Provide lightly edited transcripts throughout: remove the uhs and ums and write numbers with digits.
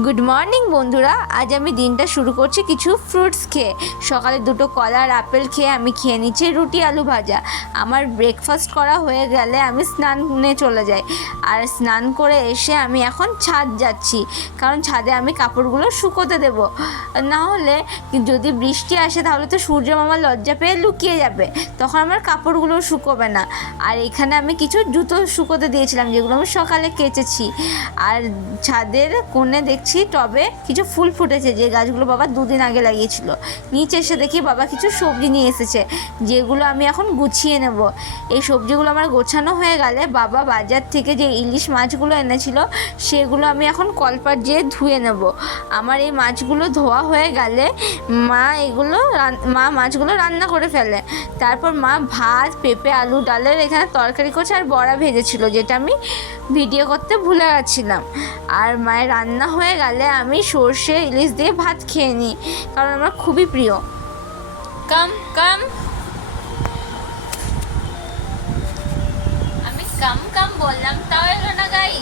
Good morning বন্ধুরা, আজ আমি দিনটা শুরু করছি কিছু ফ্রুটস খেয়ে। সকালে দুটো কলা আর আপেল খেয়ে আমি খেয়ে নিচ্ছি রুটি আলু ভাজা। আমার ব্রেকফাস্ট করা হয়ে গেলে আমি স্নানে চলে যাই, আর স্নান করে এসে আমি এখন ছাদ যাচ্ছি, কারণ ছাদে আমি কাপড়গুলো শুকোতে দেব। না হলে যদি বৃষ্টি আসে তাহলে তো সূর্য মামা লজ্জা পেয়ে লুকিয়ে যাবে, তখন আমার কাপড়গুলো শুকোবে না। আর এখানে আমি কিছু জুতো শুকোতে দিয়েছিলাম যেগুলো আমি সকালে কেচেছি। আর ছাদের কোণে দেখছি টবে কিছু ফুল ফুটেছে, যে গাছগুলো বাবা দুদিন আগে লাগিয়েছিল। নিচে এসে দেখি বাবা কিছু সবজি নিয়ে এসেছে, যেগুলো আমি এখন গুছিয়ে নেব। এই সবজিগুলো আমার গোছানো হয়ে গেলে বাবা বাজার থেকে যে ইলিশ মাছগুলো এনেছিল সেগুলো আমি এখন কলপাট যেয়ে ধুয়ে নেব। আমার এই মাছগুলো ধোয়া হয়ে গেলে মা মাছগুলো রান্না করে ফেলে। তারপর মা ভাত, পেঁপে, আলু, ডালের এখানে তরকারি করছে, আর বড়া ভেজেছিল, যেটা আমি ভিডিও করতে ভুলে গেছিলাম। আর মায়ের রান্না হয়ে গেলে আমি সর্ষে ইলিশ দিয়ে ভাত খেয়ে নিই, কারণ আমার খুবই প্রিয়। কাম কাম আমি কাম কাম বললাম, তাও এলো না গাই।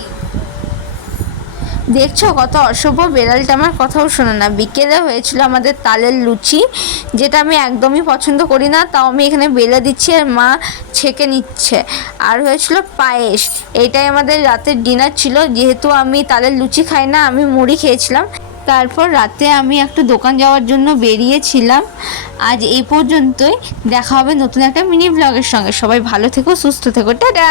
দেখছো কত অসভ্য বেড়ালটা, আমার কথাও শোনে না। বিকেলে হয়েছিল আমাদের তালের লুচি, যেটা আমি একদমই পছন্দ করি না, তাও আমি এখানে বেলে দিচ্ছি আর মা ছেঁকে নিচ্ছে। আর হয়েছিল পায়েস। এটাই আমাদের রাতের ডিনার ছিল, যেহেতু আমি তালের লুচি খাই না, আমি মুড়ি খেয়েছিলাম। তারপর রাতে আমি একটু দোকান যাওয়ার জন্য বেরিয়েছিলাম। আজ এই পর্যন্তই, দেখা হবে নতুন একটা মিনি ব্লগের সঙ্গে। সবাই ভালো থেকো, সুস্থ থেকো, টাটা।